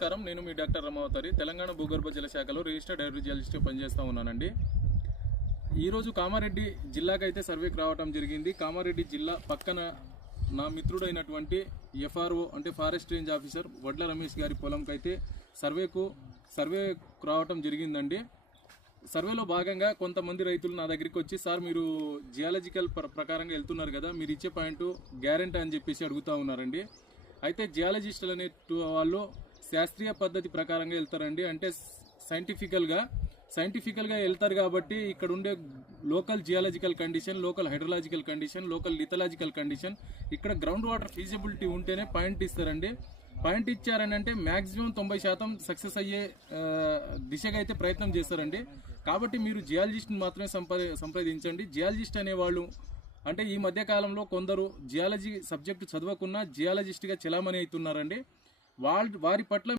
నమస్కారం, నేను మీ డాక్టర్ రమావతారి, తెలంగాణ భూగర్భ జల శాఖలో రిజిస్టర్డ్ హైడ్రోజియాలజిస్ట్గా పనిచేస్తూ ఉన్నానండి. ఈరోజు కామారెడ్డి జిల్లాకైతే సర్వేకి రావడం జరిగింది. కామారెడ్డి జిల్లా పక్కన నా మిత్రుడైనటువంటి ఎఫ్ఆర్ఓ అంటే ఫారెస్ట్ రేంజ్ ఆఫీసర్ వడ్ల రమేష్ గారి పొలంకైతే సర్వేకు రావటం జరిగిందండి. సర్వేలో భాగంగా కొంతమంది రైతులు నా దగ్గరికి వచ్చి, సార్ మీరు జియాలజికల్ ప్రకారంగా వెళ్తున్నారు కదా, మీరు ఇచ్చే పాయింట్ గ్యారెంటీ అని చెప్పేసి అడుగుతూ ఉన్నారండి. అయితే జియాలజిస్టులు అనే వాళ్ళు శాస్త్రీయ పద్ధతి ప్రకారంగా వెళ్తారండి. అంటే సైంటిఫికల్గా వెళ్తారు కాబట్టి ఇక్కడ ఉండే local geological condition, local hydrological condition, local lithological condition, ఇక్కడ గ్రౌండ్ వాటర్ ఫీజిబిలిటీ ఉంటేనే పాయింట్ ఇస్తారండి. పాయింట్ ఇచ్చారని అంటే మ్యాక్సిమం 90% సక్సెస్ అయ్యే దిశగా అయితే ప్రయత్నం చేస్తారండి. కాబట్టి మీరు జియాలజిస్ట్ని మాత్రమే సంప్రదించండి. జియాలజిస్ట్ అనేవాళ్ళు అంటే ఈ మధ్య కాలంలో కొందరు జియాలజీ సబ్జెక్టు చదవకున్నా జియాలజిస్ట్గా చలామణి అవుతున్నారండి. వారి పట్ల